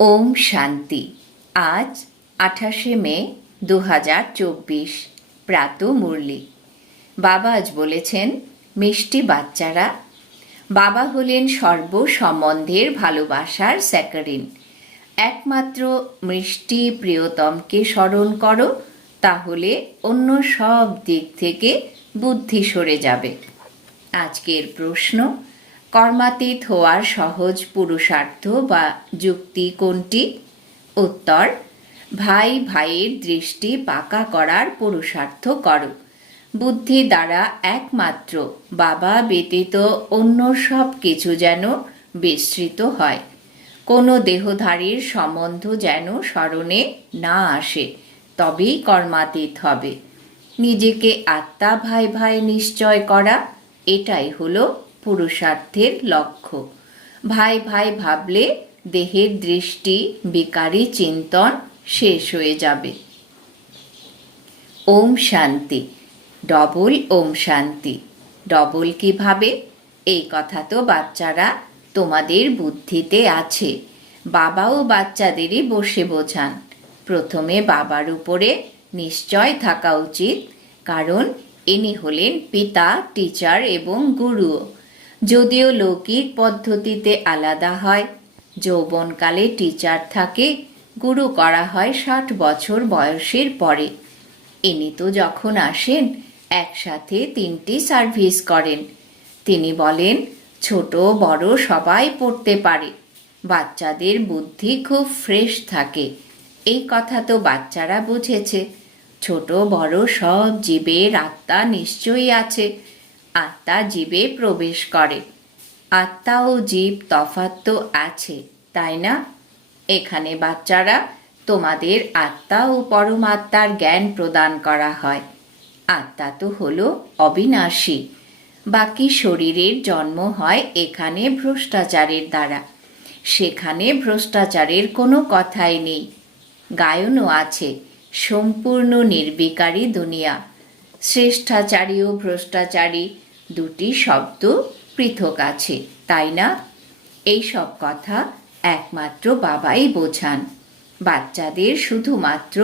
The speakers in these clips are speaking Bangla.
ওম শান্তি। আজ আঠাশে মে দু হাজার চব্বিশ, প্রাত মুরলি। বাবা আজ বলেছেন, মিষ্টি বাচ্চারা, বাবা হলেন সর্ব সম্বন্ধের ভালোবাসার স্যাকারিন। একমাত্র মিষ্টি প্রিয়তমকে স্মরণ করো, তাহলে অন্য সব দিক থেকে বুদ্ধি সরে যাবে। আজকের প্রশ্ন কর্মাতীত হওয়ার সহজ পুরুষার্থ বা যুক্তি কোনটি? উত্তর, ভাই ভাইয়ের দৃষ্টি পাকা করার পুরুষার্থ করো। বুদ্ধি দ্বারা একমাত্র, বাবা ব্যতীত অন্য সব কিছু যেন বিস্তৃত হয়। কোনো দেহধারীর সম্বন্ধ যেন স্মরণে না আসে, তবেই কর্মাতীত হবে। নিজেকে আত্মা ভাই ভাই নিশ্চয় করা, এটাই হলো পুরুষার্থের লক্ষ্য। ভাই ভাই ভাবলে দেহের দৃষ্টি, বিকারী চিন্তন শেষ হয়ে যাবে। ওম শান্তি, ডবল ওম শান্তি। ডবল কীভাবে? এই কথা তো বাচ্চারা তোমাদের বুদ্ধিতে আছে। বাবাও বাচ্চাদেরই বসে বোঝান। প্রথমে বাবার উপরে নিশ্চয় থাকা উচিত, কারণ ইনি হলেন পিতা, টিচার এবং গুরুও। যদিও লৌকিক পদ্ধতিতে আলাদা হয়। যৌবনকালে টিচার থাকে, গুরু করা হয় ষাট বছর বয়সের পরে। ইনি তো যখন আসেন, একসাথে তিনটি সার্ভিস করেন। তিনি বলেন, ছোট বড় সবাই পড়তে পারে। বাচ্চাদের বুদ্ধি খুব ফ্রেশ থাকে। এই কথা তো বাচ্চারা বুঝেছে। ছোট বড় সব জীবের আত্মা নিশ্চয়ই আছে। আত্মা জীবে প্রবেশ করে। আত্মা ও জীব তফাৎ তো আছে, তাই না? এখানে বাচ্চারা, তোমাদের আত্মা ও পরমাত্মার জ্ঞান প্রদান করা হয়। আত্মা তো হলো অবিনাশী। বাকি শরীরের জন্ম হয় এখানে ভ্রষ্টাচারের দ্বারা। সেখানে ভ্রষ্টাচারের কোনো কথাই নেই। গায়নও আছে, সম্পূর্ণ নির্বিকারী দুনিয়া। শ্রেষ্ঠাচারী ও ভ্রষ্টাচারী দুটি শব্দ পৃথক আছে, তাই না? এই সব কথা একমাত্র বাবাই বোঝান। বাচ্চাদের শুধুমাত্র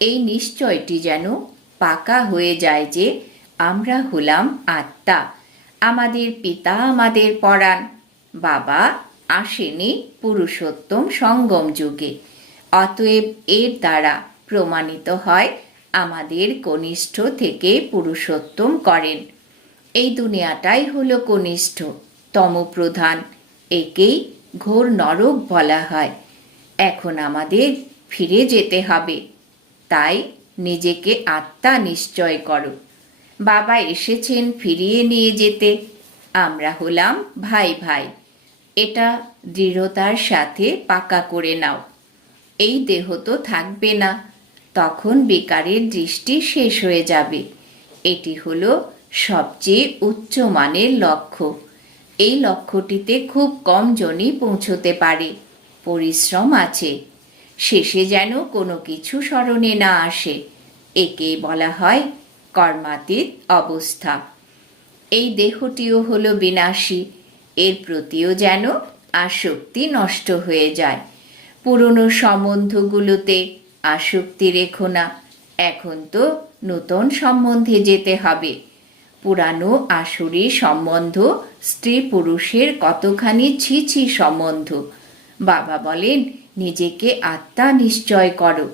এই নিশ্চয়টি যেন পাকা হয়ে যায় যে আমরা হলাম আত্মা, আমাদের পিতা আমাদের পড়ান বাবা আসেনি পুরুষোত্তম সঙ্গম যুগে। অতএব এর দ্বারা প্রমাণিত হয় আমাদের কনিষ্ঠ থেকে পুরুষোত্তম করেন। এই দুনিয়াটাই হলো কনিষ্ঠ, তমপ্রধান, একেই ঘোর নরক বলা হয়। এখন আমাদের ফিরে যেতে হবে। তাই নিজেকে আত্মা নিশ্চয় করো। বাবা এসেছেন ফিরিয়ে নিয়ে যেতে। আমরা হলাম ভাই ভাই। এটা দৃঢ়তার সাথে পাকা করে নাও। এই দেহ তো থাকবে না। তখন বেকারের দৃষ্টি শেষ হয়ে যাবে। এটি হলো সবচেয়ে উচ্চ মানের লক্ষ্য। এই লক্ষ্যটিতে খুব কম জনই পৌঁছতে পারে। পরিশ্রম আছে। শেষে যেন কোনো কিছু স্মরণে না আসে। একে বলা হয় কর্মাতীত অবস্থা। এই দেহটিও হলো বিনাশী। এর প্রতিও যেন আসক্তি নষ্ট হয়ে যায়। পুরনো সম্বন্ধগুলোতে আসক্তি রেখো না। এখন তো নূতন সম্বন্ধে যেতে হবে। পুরানো আসুরি সম্বন্ধ, স্ত্রী পুরুষের কতখানি ছি ছি সম্বন্ধ? বাবা বলেন, নিজেকে আত্মা নিশ্চয় করো।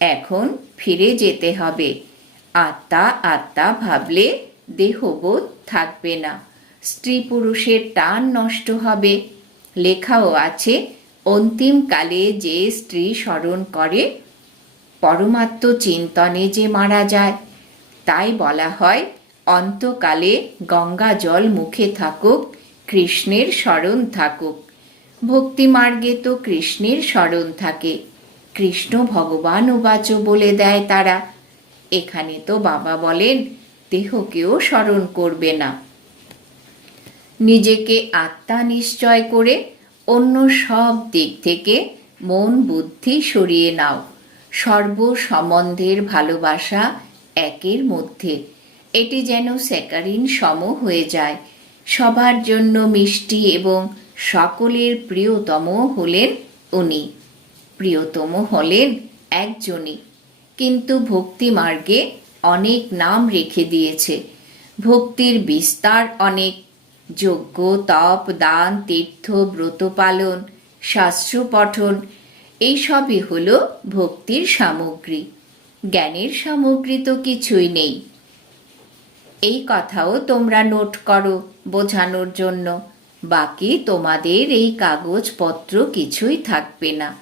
এখন ফিরে যেতে হবে। আত্মা আত্মা ভাবলে দেহবোধ থাকবে না। স্ত্রী পুরুষের টান নষ্ট হবে। লেখাও আছে, অন্তিমকালে যে স্ত্রী স্মরণ করে পরমাত্ম চিন্তনে যে মারা যায়। তাই বলা হয়, অন্তকালে গঙ্গা জল মুখে থাকুক, কৃষ্ণের স্মরণ থাকুক। ভক্তিমার্গে তো কৃষ্ণের স্মরণ থাকে। কৃষ্ণ ভগবান উবাচ বলে দেয় তারা। এখানে তো বাবা বলেন, দেহকেও স্মরণ করবে না। নিজেকে আত্মা নিশ্চয় করে অন্য সব দিক থেকে মন বুদ্ধি সরিয়ে নাও। সর্ব সম্বন্ধের ভালোবাসা একের মধ্যে। এটি যেন স্যাকারিন সম হয়ে যায়। সবার জন্য মিষ্টি এবং সকলের প্রিয়তম হলেন উনি। প্রিয়তম হলেন একজনই। কিন্তু ভক্তি মার্গে অনেক নাম রেখে দিয়েছে। ভক্তির বিস্তার অনেক। যজ্ঞ, তপ, দান, তীর্থ ব্রত পালন শাস্ত্র পঠন এইসবই হল ভক্তির সামগ্রী। জ্ঞানের সামগ্রী তো কিছুই নেই। এই কথাও তোমরা নোট করো বোঝানোর জন্য। বাকি তোমাদের এই কাগজপত্র কিছুই থাকবে না।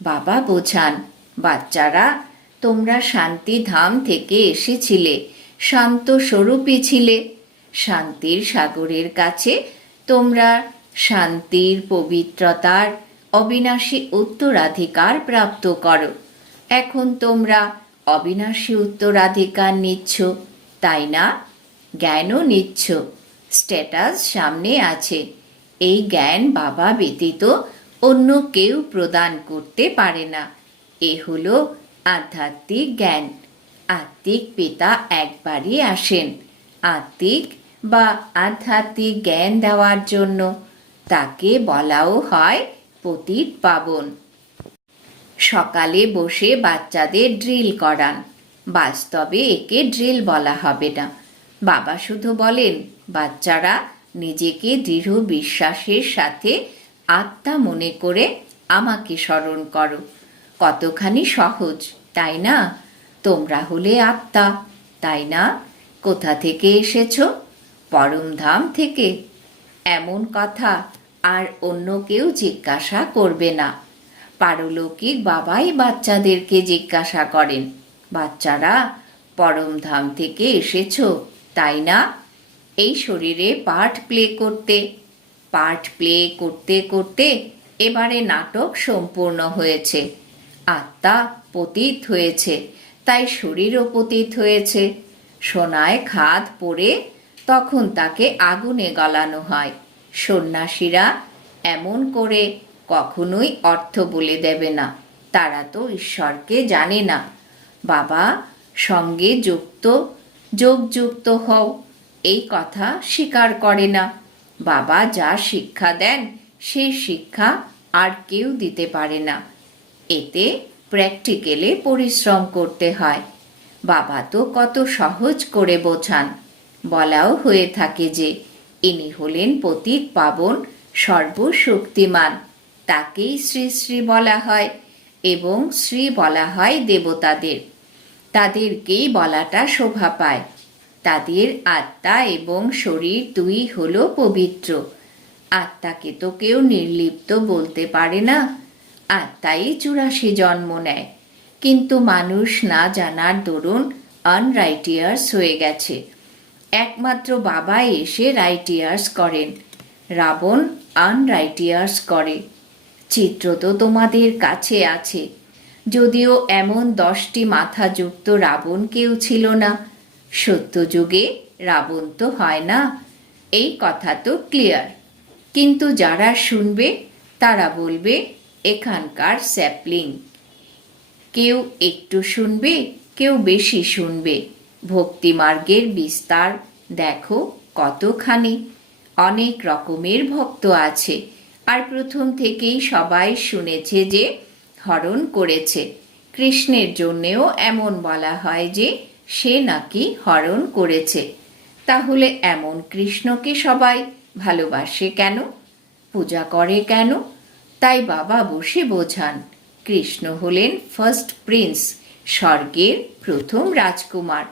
বাবা বোঝান, বাচ্চারা, তোমরা শান্তি ধাম থেকে এসেছিলে, শান্ত স্বরূপী ছিলে। শান্তির সাগরের কাছে তোমরা শান্তির পবিত্রতার অবিনাশী উত্তরাধিকার প্রাপ্ত করো। এখন তোমরা অবিনাশী উত্তরাধিকার নিচ্ছ, তাই না? জ্ঞানও নিচ্ছ। স্ট্যাটাস সামনে আছে। এই জ্ঞান বাবা ব্যতীত অন্য কেউ প্রদান করতে পারে না। এ হলো আধ্যাত্মিক জ্ঞান। আত্মিক পিতা একবারই আসেন। আত্মিক বা আধ্যাত্মিক জ্ঞান দেওয়ার জন্য। তাকে বলাও হয় পতিত পাবন। সকালে বসে বাচ্চাদের ড্রিল করান। বাস্তবে একে ড্রিল বলা হবে না। বাবা শুধু বলেন, বাচ্চারা নিজেকে দৃঢ় বিশ্বাসের সাথে আত্মা মনে করে আমাকে স্মরণ করো। কতখানি সহজ, তাই না? তোমরা হলে আত্মা, তাই না? কোথা থেকে এসেছ? পরমধাম থেকে। এমন কথা আর অন্য কেউ জিজ্ঞাসা করবে না। পারলৌকিক বাবাই বাচ্চাদেরকে জিজ্ঞাসা করেন, বাচ্চারা পরমধাম থেকে এসেছ, তাই না? এই শরীরে পার্ট প্লে করতে পার্ট প্লে করতে করতে এবারে নাটক সম্পূর্ণ হয়েছে। আত্মা পতিত হয়েছে, তাই শরীরও পতিত হয়েছে। সোনায় খাদ পড়ে তখন তাকে আগুনে গলানো হয়। সন্ন্যাসীরা এমন করে কখনোই অর্থ বলে দেবে না। তারা তো ঈশ্বরকে জানে না। বাবা, সঙ্গে যুক্ত, যোগযুক্ত হও। এই কথা স্বীকার করে না। বাবা যা শিক্ষা দেন সেই শিক্ষা আর কেউ দিতে পারে না। এতে প্র্যাকটিক্যালে পরিশ্রম করতে হয়। বাবা তো কত সহজ করে বোঝান। বলাও হয়ে থাকে যে ইনি হলেন পতিত পাবন সর্বশক্তিমান। তাকেই শ্রী শ্রী বলা হয় এবং শ্রী বলা হয় দেবতাদের। তাদেরকেই বলাটা শোভা পায়। তাদের আত্মা এবং শরীর দুই হল পবিত্র। আত্মাকে তো কেউ নির্লিপ্ত বলতে পারে না। আত্মাই চুরাশি জন্ম নেয়। কিন্তু মানুষ না জানার দরুন আনরাইটিয়ার্স হয়ে গেছে। একমাত্র বাবা এসে রাইটিয়ার্স করেন। রাবণ আনরাইটিয়ার্স করে। চিত্র তো তোমাদের কাছে আছে। যদিও এমন দশটি মাথাযুক্ত রাবণ কেউ ছিল না। সত্যযুগে রাবণ তো হয় না। এই কথা তো ক্লিয়ার কিন্তু যারা শুনবে, তারা বলবে, এখানকার স্যাপলিং কেউ একটু শুনবে, কেউ বেশি শুনবে। ভক্তি মার্গের বিস্তার। দেখো কতখানি। অনেক রকমের ভক্ত আছে। আর প্রথম থেকেই সবাই শুনেছে যে হরণ করেছে। কৃষ্ণের জন্যেও এমন বলা হয় যে সে নাকি হরণ করেছে। তাহলে এমন কৃষ্ণকে সবাই ভালোবাসে কেন? পূজা করে কেন? তাই বাবা বসে বোঝান, কৃষ্ণ হলেন ফার্স্ট প্রিন্স স্বর্গের প্রথম রাজকুমার।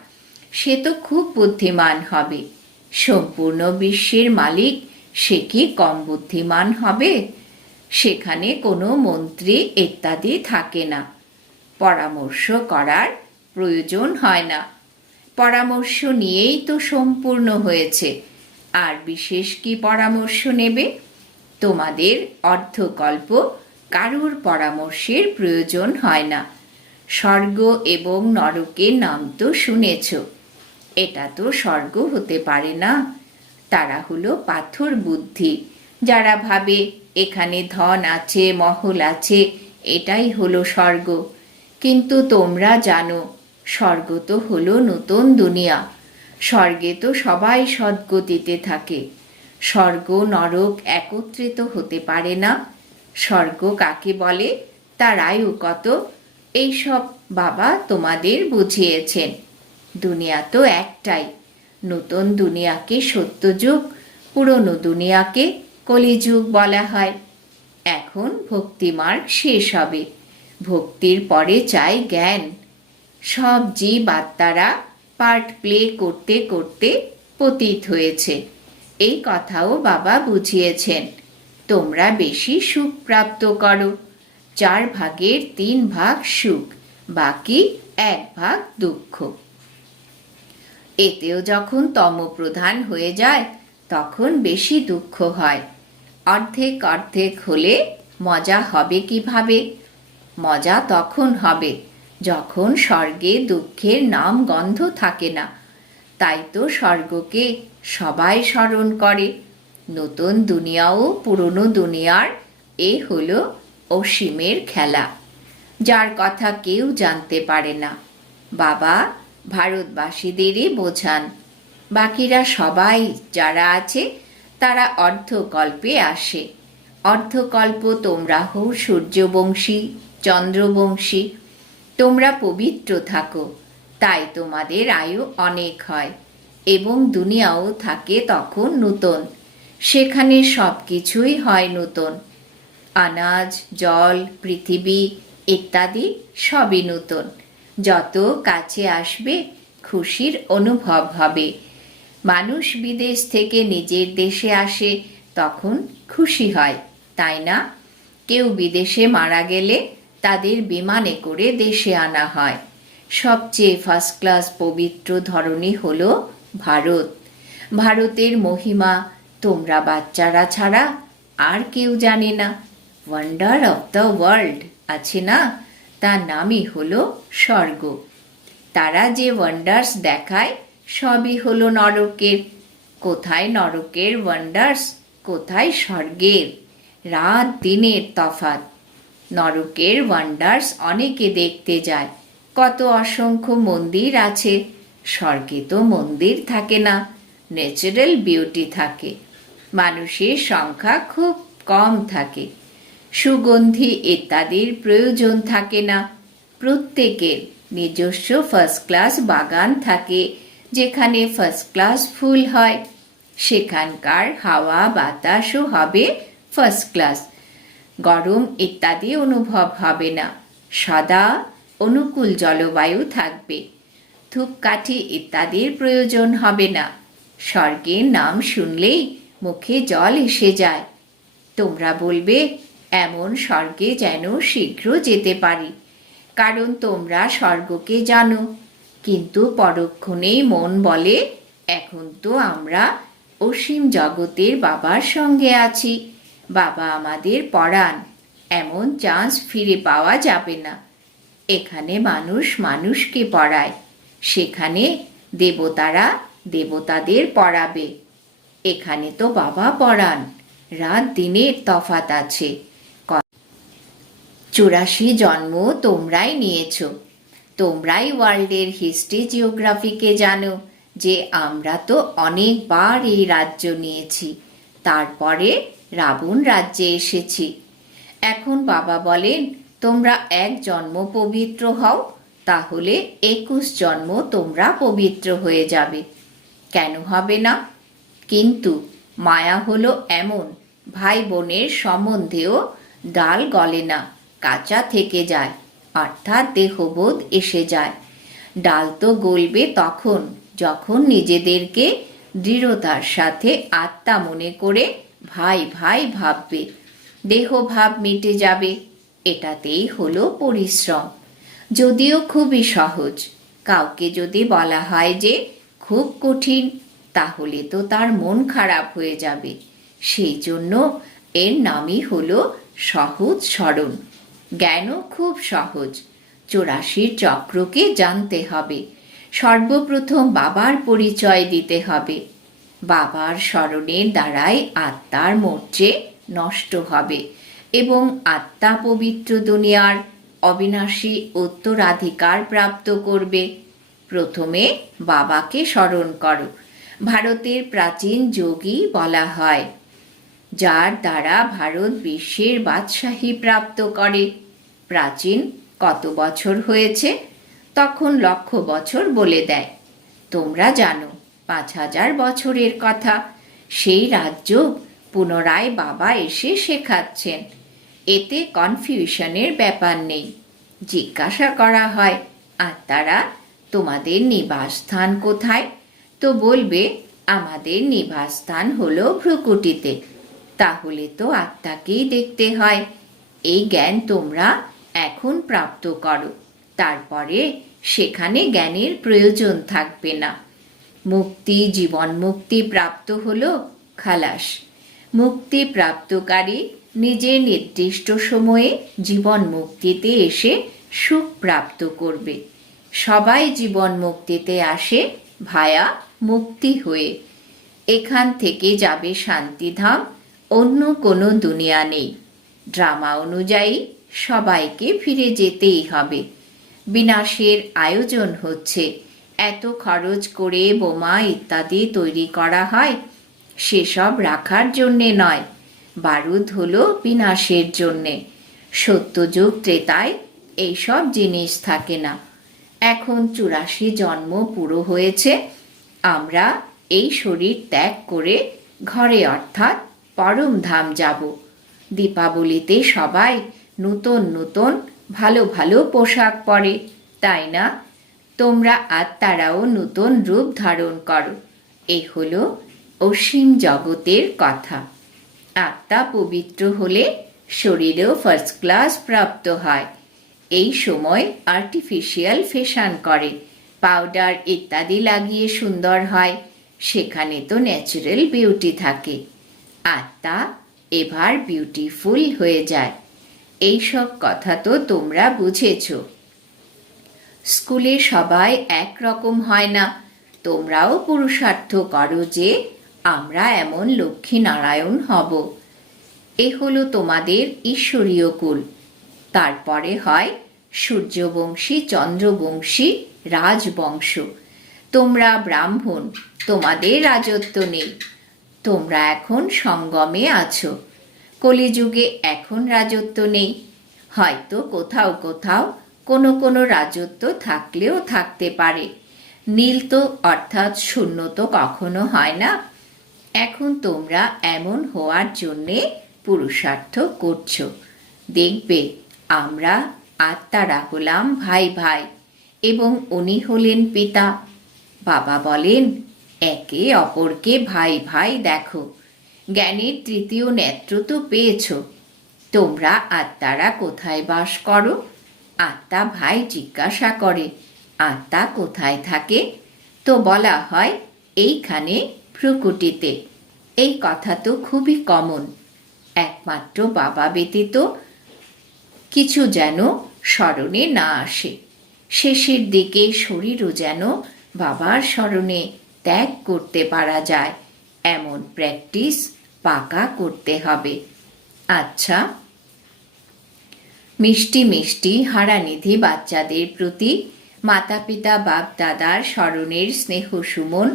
সে তো খুব বুদ্ধিমান হবে। সম্পূর্ণ বিশ্বের মালিক, সে কি কম বুদ্ধিমান হবে? সেখানে কোনো মন্ত্রী ইত্যাদি থাকে না। পরামর্শ করার প্রয়োজন হয় না। পরামর্শ নিয়েই তো সম্পূর্ণ হয়েছে। আর বিশেষ কি পরামর্শ নেবে? তোমাদের অর্ধকল্প কারুর পরামর্শের প্রয়োজন হয় না। স্বর্গ এবং নরকের নাম তো শুনেছ। এটা তো স্বর্গ হতে পারে না। তারা হলো পাথর বুদ্ধি। যারা ভাবে, এখানে ধন আছে, মহল আছে, এটাই হলো স্বর্গ। কিন্তু তোমরা জানো, স্বর্গ তো হলো নতুন দুনিয়া। স্বর্গে তো সবাই সদ্গতিতে থাকে। স্বর্গ, নরক একত্রিত হতে পারে না। স্বর্গ কাকে বলে? তার আয়ু কত? এইসব বাবা তোমাদের বুঝিয়েছেন। দুনিয়া তো একটাই। নতুন দুনিয়াকে সত্যযুগ, পুরনো দুনিয়াকে কলিযুগ বলা হয়। এখন ভক্তিমার্গ শেষ হবে। ভক্তির পরে চাই জ্ঞান। সব জীব আত্মারা পার্ট প্লে করতে করতে পতিত হয়েছে। এই কথাও বাবা বুঝিয়েছেন। তোমরা বেশি সুখ প্রাপ্ত করো। চার ভাগের তিন ভাগ সুখ, বাকি এক ভাগ দুঃখ। এতেও যখন তমপ্রধান হয়ে যায়, তখন বেশি দুঃখ হয়। অর্ধেক অর্ধেক হলে মজা হবে কীভাবে? মজা তখন হবে যখন স্বর্গে দুঃখের নাম গন্ধ থাকে না। তাই তো স্বর্গকে সবাই স্মরণ করে। নতুন দুনিয়াও পুরনো দুনিয়ার এ হলো অসীমের খেলা। যার কথা কেউ জানতে পারে না। বাবা ভারতবাসীদেরই বোঝান। বাকিরা সবাই যারা আছে, তারা অর্ধকল্পে আসে। অর্ধকল্প তোমরা হও সূর্যবংশী, চন্দ্রবংশী। তোমরা পবিত্র থাকো, তাই তোমাদের আয়ু অনেক হয়, এবং দুনিয়াও থাকে তখন নূতন। সেখানে সব কিছুই হয় নূতন। আনাজ, জল, পৃথিবী ইত্যাদি সবই নূতন। যত কাছে আসবে, খুশির অনুভব হবে। মানুষ বিদেশ থেকে নিজের দেশে আসে, তখন খুশি হয়, তাই না? কেউ বিদেশে মারা গেলে তাদের বিমানে করে দেশে আনা হয়। সবচেয়ে ফার্স্ট ক্লাস পবিত্র ধরনী হল ভারত। ভারতের মহিমা, তোমরা বাচ্চারা ছাড়া আর কেউ জানে না। ওয়ান্ডার অফ দ্য ওয়ার্ল্ড আছে না? তার নামই হলো স্বর্গ। তারা যে ওয়ান্ডার্স দেখায়, সবই হলো নরকের। কোথায় নরকের ওয়ান্ডার্স কোথায় স্বর্গের? রাত দিনের তফাত নরকের ওয়ান্ডার্স অনেকে দেখতে যায়। কত অসংখ্য মন্দির আছে। স্বর্গে তো মন্দির থাকে না ন্যাচারাল বিউটি থাকে। মানুষের সংখ্যা খুব কম থাকে। সুগন্ধি ইত্যাদির প্রয়োজন থাকে না। প্রত্যেকের নিজস্ব ফার্স্ট ক্লাস বাগান থাকে, যেখানে ফার্স্ট ক্লাস ফুল হয়। সেখানকার হাওয়া বাতাসও হবে ফার্স্ট ক্লাস গরম ইত্যাদি অনুভব হবে না। সদা, অনুকূল জলবায়ু থাকবে। ধূপকাঠি ইত্যাদির প্রয়োজন হবে না। স্বর্গের নাম শুনলেই মুখে জল এসে যায়। তোমরা বলবে এমন স্বর্গে যেন শীঘ্র যেতে পারি। কারণ তোমরা স্বর্গকে জানো। কিন্তু পরক্ষণেই মন বলে, এখন তো আমরা অসীম জগতের বাবার সঙ্গে আছি। বাবা আমাদের পড়ান এমন চান্স ফিরে পাওয়া যাবে না। এখানে মানুষ মানুষকে পড়ায় সেখানে দেবতারা দেবতাদের পড়াবে এখানে তো বাবা পড়ান রাত দিনের তফাত আছে। চুরাশি জন্ম তোমরাই নিয়েছ। তোমরাই ওয়ার্ল্ডের হিস্ট্রি জিওগ্রাফিকে জানো যে আমরা তো অনেকবার এই রাজ্য নিয়েছি। তারপরে রাবণ রাজ্যে এসেছি। এখন বাবা বলেন, তোমরা এক জন্ম পবিত্র হও, তাহলে একুশ জন্ম তোমরা পবিত্র হয়ে যাবে। কেন হবে না? কিন্তু মায়া হলো এমন, ভাই বোনের সম্বন্ধেও ডাল গলে না। কাঁচা থেকে যায়, অর্থাৎ দেহবোধ এসে যায়। ডাল তো গলবে তখন, যখন নিজেদেরকে দৃঢ়তার সাথে আত্মা মনে করে ভাই ভাই ভাববে, দেহভাব মিটে যাবে, এটাতেই হলো পরিশ্রম। যদিও খুবই সহজ, কাউকে যদি বলা হয় যে খুব কঠিন, তাহলে তো তার মন খারাপ হয়ে যাবে। সেই জন্য এর নামই হলো সহজ স্মরণ। জ্ঞানও খুব সহজ। চৌরাশির চক্রকে জানতে হবে। সর্বপ্রথম বাবার পরিচয় দিতে হবে। বাবার স্মরণের দ্বারাই আত্মার মোর্চে নষ্ট হবে এবং আত্মা পবিত্র দুনিয়ার অবিনাশী উত্তরাধিকার প্রাপ্ত করবে। প্রথমে বাবাকে স্মরণ করো। ভারতের প্রাচীন যোগী বলা হয়, যার দ্বারা ভারত বিশ্বের বাদশাহী প্রাপ্ত করে। প্রাচীন কত বছর হয়েছে? তখন লক্ষ বছর বলে দেয়। তোমরা জানো, পাঁচ হাজার বছরের কথা। সেই রাজ্য পুনরায় বাবা এসে শেখাচ্ছেন। এতে কনফিউশনের ব্যাপার নেই। জিজ্ঞাসা করা হয়, আত্মারা, তোমাদের নিবাসস্থান কোথায়? তো বলবে, আমাদের নিবাসস্থান হলো ভ্রুকুটিতে। তাহলে তো আত্মাকেই দেখতে হয়। এই জ্ঞান তোমরা এখন প্রাপ্ত করো। তারপরে সেখানে জ্ঞানের প্রয়োজন থাকবে না। মুক্তি, জীবন মুক্তি প্রাপ্ত হলো খালাস। মুক্তি প্রাপ্তকারী নিজের নির্দিষ্ট সময়ে জীবন মুক্তিতে এসে সুখ প্রাপ্ত করবে। সবাই জীবন মুক্তিতে আসে ভায়া মুক্তি হয়ে। এখান থেকে যাবে শান্তিধাম, অন্য কোনো দুনিয়া নেই। ড্রামা অনুযায়ী সবাইকে ফিরে যেতেই হবে। বিনাশের আয়োজন হচ্ছে। এত খরচ করে বোমা ইত্যাদি তৈরি করা হয়, সেসব রাখার জন্যে নয়, বারুদ হলো বিনাশের জন্যে। সত্যযুগ ত্রেতায় এইসব জিনিস থাকে না। এখন চুরাশি জন্ম পুরো হয়েছে। আমরা এই শরীর ত্যাগ করে ঘরে অর্থাৎ পরম ধাম যাব। দীপাবলিতে সবাই নূতন নতুন ভালো ভালো পোশাক পরে, তাই না? তোমরা আত্মারাও নতুন রূপ ধারণ করো। এ হলো অসীম জগতের কথা। আত্মা পবিত্র হলে শরীরেও ফার্স্ট ক্লাস প্রাপ্ত হয়। এই সময় আর্টিফিশিয়াল ফেশন করে। পাউডার ইত্যাদি লাগিয়ে সুন্দর হয়। সেখানে তো ন্যাচারাল বিউটি থাকে। আত্মা এবার বিউটিফুল হয়ে যায়। এইসব কথা তো তোমরা বুঝেছ। স্কুলে সবাই এক রকম হয় না। তোমরাও পুরুষার্থ করো যে আমরা এমন লক্ষ্মী নারায়ণ হব। এ হলো তোমাদের ঈশ্বরীয় কুল। তারপরে হয় সূর্যবংশী, চন্দ্রবংশী, রাজবংশ। তোমরা ব্রাহ্মণ, তোমাদের রাজত্ব নেই। তোমরা এখন সঙ্গমে আছো। কলিযুগে এখন রাজত্ব নেই। হয়তো কোথাও কোথাও কোনো কোনো রাজত্ব থাকলেও থাকতে পারে। নীল তো অর্থাৎ শূন্য তো কখনো হয় না। এখন তোমরা এমন হওয়ার জন্যে পুরুষার্থ করছ। দেখবে, আমরা আত্মারা হলাম ভাই ভাই এবং উনি হলেন পিতা। বাবা বলেন, একে অপরকে ভাই ভাই দেখো। জ্ঞানের তৃতীয় নেত্র তো পেয়েছ। তোমরা আত্মারা কোথায় বাস করো? আত্মা ভাই জিজ্ঞাসা করে, আত্মা কোথায় থাকে? তো বলা হয় এইখানে ভ্রুকুটিতে। এই কথা তো খুবই কমন। একমাত্র বাবা ব্যতীত কিছু যেন স্মরণে না আসে। শেষের দিকে শরীরও যেন বাবার স্মরণে ত্যাগ করতে পারা যায়। এমন প্র্যাকটিস পাকা করতে হবে। আচ্ছা। মিষ্টি মিষ্টি হারানিধি বাচ্চাদের প্রতি মাতা পিতা বাপ দাদার স্মরণের স্নেহ সুমন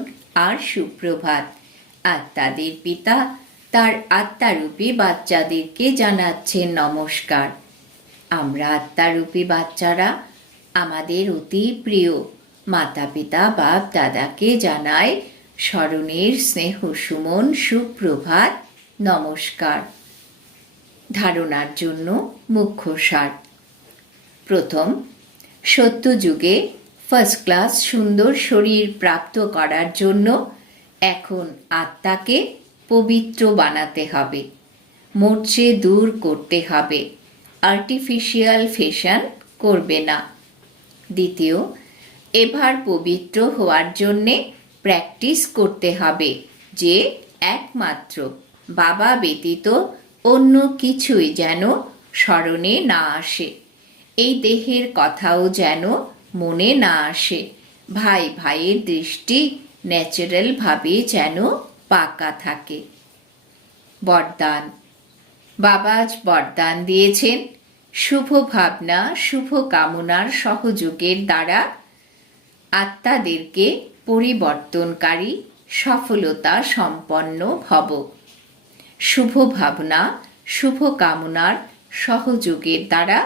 আর সুপ্রভাত। আত্মাদের পিতা, তার আত্মারূপী বাচ্চাদেরকে জানাচ্ছেন নমস্কার। আমরা আত্মারূপী বাচ্চারা আমাদের অতি প্রিয় মাতা পিতা বাপ দাদাকে জানায় স্মরণের স্নেহ সুমন সুপ্রভাত, নমস্কার। ধারণার জন্য মুখ্য সার। প্রথম, সত্যযুগে ফার্স্ট ক্লাস সুন্দর শরীর প্রাপ্ত করার জন্য এখন আত্মাকে পবিত্র বানাতে হবে, মোর্চে দূর করতে হবে আর্টিফিশিয়াল ফেশন করবে না। দ্বিতীয়, এবার পবিত্র হওয়ার জন্যে প্র্যাকটিস করতে হবে, যে একমাত্র। বাবা ব্যতীত অন্য কিছুই যেন স্মরণে না আসে। এই দেহের কথাও যেন মনে না আসে। ভাই ভাইয়ের দৃষ্টি ন্যাচারালভাবে যেন পাকা থাকে। বরদান। বাবা আজ বরদান দিয়েছেন। শুভ ভাবনা, শুভ কামনার সহযোগের দ্বারা আত্মাদেরকে পরিবর্তনকারী সফলতা সম্পন্ন ভব শুভ ভাবনা, শুভ কামনার সহযোগের দ্বারা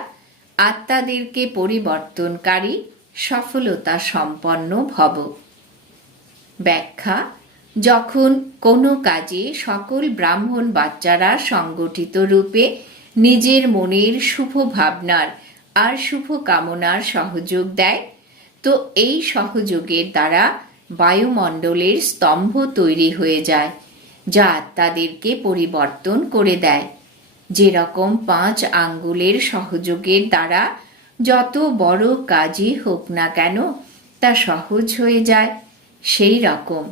আত্মাদেরকে পরিবর্তনকারী সফলতা সম্পন্ন ভব ব্যাখ্যা, যখন কোনো কাজে সকল ব্রাহ্মণ বাচ্চারা সংগঠিত রূপে নিজের মনের শুভ ভাবনার আর শুভ কামনার সহযোগ দেয়, তো এই সহযোগের দ্বারা বায়ুমণ্ডলের স্তম্ভ তৈরি হয়ে যায়, যা আত্মাদেরকে পরিবর্তন করে দেয়। যেরকম পাঁচ আঙ্গুলের সহযোগের দ্বারা যত বড় কাজই হোক না কেন তা সহজ হয়ে যায়। সেই রকম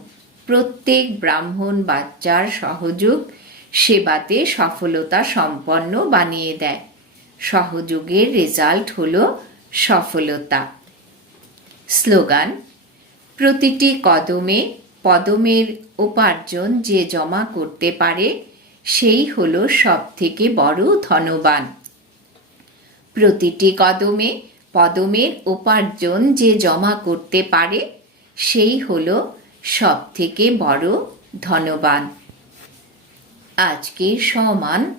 প্রত্যেক ব্রাহ্মণ বাচ্চার সহযোগ সেবাতে সফলতা সম্পন্ন বানিয়ে দেয়। সহযোগের রেজাল্ট হল সফলতা। স্লোগান প্রতিটি কদমে পদমের উপার্জন যে জমা করতে পারে, সেই হলো সব থেকে বড় ধনবান। প্রতিটি কদমে পদমের উপার্জন যে জমা করতে পারে, সেই হলো সব থেকে বড় ধনবান। আজকে সমান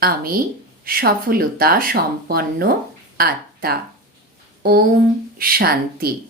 আমি সফলতা সম্পন্ন আত্মা। ওম শান্তি।